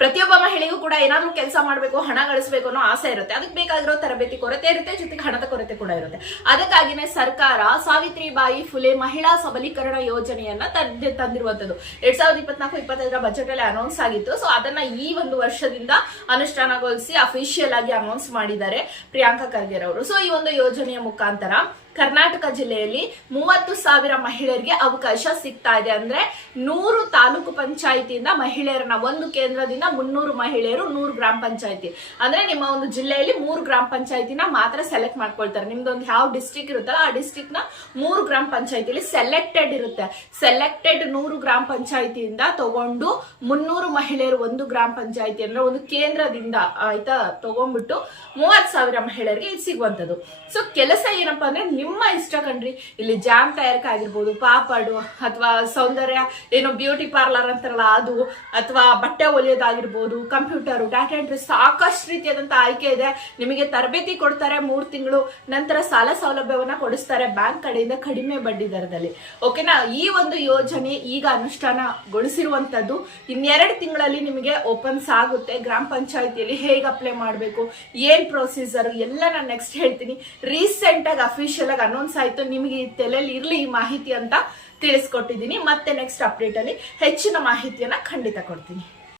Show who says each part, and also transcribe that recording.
Speaker 1: ಪ್ರತಿಯೊಬ್ಬ ಮಹಿಳೆಗೂ ಕೂಡ ಏನಾದ್ರೂ ಕೆಲಸ ಮಾಡಬೇಕು, ಹಣ ಗಳಿಸಬೇಕು ಅನ್ನೋ ಆಸೆ ಇರುತ್ತೆ. ಅದಕ್ಕೆ ಬೇಕಾಗಿರೋ ತರಬೇತಿ ಕೊರತೆ ಇರುತ್ತೆ, ಜೊತೆಗೆ ಹಣದ ಕೊರತೆ ಕೂಡ ಇರುತ್ತೆ. ಅದಕ್ಕಾಗಿನೇ ಸರ್ಕಾರ ಸಾವಿತ್ರಿಬಾಯಿ ಫುಲೆ ಮಹಿಳಾ ಸಬಲೀಕರಣ ಯೋಜನೆಯನ್ನ ತಂದೆ ತಂದಿರುವಂತದ್ದು ಎರಡ್ ಸಾವಿರದ ಇಪ್ಪತ್ನಾಲ್ಕು, ಇಪ್ಪತ್ತೈದರ ಬಜೆಟ್ ಅಲ್ಲಿ ಅನೌನ್ಸ್ ಆಗಿತ್ತು. ಸೊ ಅದನ್ನ ಈ ಒಂದು ವರ್ಷದಿಂದ ಅನುಷ್ಠಾನಗೊಳಿಸಿ ಅಫಿಷಿಯಲ್ ಆಗಿ ಅನೌನ್ಸ್ ಮಾಡಿದ್ದಾರೆ ಪ್ರಿಯಾಂಕಾ ಖರ್ಗೆ ಅವರು ಸೊ ಈ ಒಂದು ಯೋಜನೆಯ ಮುಖಾಂತರ ಕರ್ನಾಟಕ ಜಿಲ್ಲೆಯಲ್ಲಿ ಮೂವತ್ತು ಸಾವಿರ ಮಹಿಳೆಯರಿಗೆ ಅವಕಾಶ ಸಿಗ್ತಾ ಇದೆ ಅಂದ್ರೆ ನೂರು ತಾಲೂಕು ಪಂಚಾಯಿತಿಯಿಂದ ಮಹಿಳೆಯರನ್ನ ಒಂದು ಕೇಂದ್ರದಿಂದ ಮುನ್ನೂರು ಮಹಿಳೆಯರು ನೂರು ಗ್ರಾಮ ಪಂಚಾಯಿತಿ. ಅಂದ್ರೆ ನಿಮ್ಮ ಒಂದು ಜಿಲ್ಲೆಯಲ್ಲಿ ಮೂರು ಗ್ರಾಮ ಪಂಚಾಯಿತಿನ ಮಾತ್ರ ಸೆಲೆಕ್ಟ್ ಮಾಡ್ಕೊಳ್ತಾರೆ. ನಿಮ್ದೊಂದು ಯಾವ ಡಿಸ್ಟಿಕ್ ಇರುತ್ತಲ್ಲ ಆ ಡಿಸ್ಟಿಕ್ನ ಮೂರು ಗ್ರಾಮ ಪಂಚಾಯಿತಿಲಿ ಸೆಲೆಕ್ಟೆಡ್ ಇರುತ್ತೆ. ಸೆಲೆಕ್ಟೆಡ್ ನೂರು ಗ್ರಾಮ ಪಂಚಾಯಿತಿಯಿಂದ ತಗೊಂಡು ಮುನ್ನೂರು ಮಹಿಳೆಯರು ಒಂದು ಗ್ರಾಮ ಪಂಚಾಯಿತಿ ಅಂದ್ರೆ ಒಂದು ಕೇಂದ್ರದಿಂದ ಆಯ್ತಾ ತಗೊಂಡ್ಬಿಟ್ಟು ಮೂವತ್ ಸಾವಿರ ಮಹಿಳೆಯರಿಗೆ ಇದು ಸಿಗುವಂತದ್ದು. ಸೊ ಕೆಲಸ ಏನಪ್ಪಾ ಅಂದ್ರೆ ನಿಮ್ಮ ಇಷ್ಟ ಕಣ್ರಿ. ಇಲ್ಲಿ ಜಾಮ್ ತಯಾರಿಕೆ ಆಗಿರ್ಬೋದು ಪಾಪಡು ಅಥವಾ ಸೌಂದರ್ಯ, ಏನೋ ಬ್ಯೂಟಿ ಪಾರ್ಲರ್ ಅಂತಾರಲ್ಲ ಅದು, ಅಥವಾ ಬಟ್ಟೆ ಹೊಲಿಯೋದಾಗಿರ್ಬೋದು ಕಂಪ್ಯೂಟರ್ ಡಾಟಾ ಎಂಟ್ರಿ ಸಾಕಷ್ಟು ರೀತಿಯಾದಂತ ಆಯ್ಕೆ ಇದೆ. ನಿಮಗೆ ತರಬೇತಿ ಕೊಡ್ತಾರೆ ಮೂರ್ ತಿಂಗಳು, ನಂತರ ಸಾಲ ಸೌಲಭ್ಯವನ್ನ ಕೊಡಿಸ್ತಾರೆ ಬ್ಯಾಂಕ್ ಕಡೆಯಿಂದ ಕಡಿಮೆ ಬಡ್ಡಿ ದರದಲ್ಲಿ. ಓಕೆನಾ ಈ ಒಂದು ಯೋಜನೆ ಈಗ ಅನುಷ್ಠಾನಗೊಳಿಸಿರುವಂತದ್ದು ಇನ್ನೆರಡು ತಿಂಗಳಲ್ಲಿ ನಿಮಗೆ ಓಪನ್ಸ್ ಆಗುತ್ತೆ ಗ್ರಾಮ ಪಂಚಾಯತಿಯಲ್ಲಿ ಹೇಗೆ ಅಪ್ಲೈ ಮಾಡಬೇಕು, ಏನ್ ಪ್ರೊಸೀಜರ್ ಎಲ್ಲ ನಾನು ನೆಕ್ಸ್ಟ್ ಹೇಳ್ತೀನಿ. ರೀಸೆಂಟ್ ಆಗಿ ಅಫಿಷಿಯಲ್ ಆಗಿ ಅನೌನ್ಸ್ ಆಯ್ತು, ನಿಮಗೆ ಈ ತಲೆಯಲ್ಲಿ ಇರ್ಲಿ ಈ ಮಾಹಿತಿ ಅಂತ ತಿಳಿಸ್ಕೊಟ್ಟಿದ್ದೀನಿ. ಮತ್ತೆ ನೆಕ್ಸ್ಟ್ ಅಪ್ಡೇಟ್ ಅಲ್ಲಿ ಹೆಚ್ಚಿನ ಮಾಹಿತಿಯನ್ನ ಖಂಡಿತ ಕೊಡ್ತೀನಿ.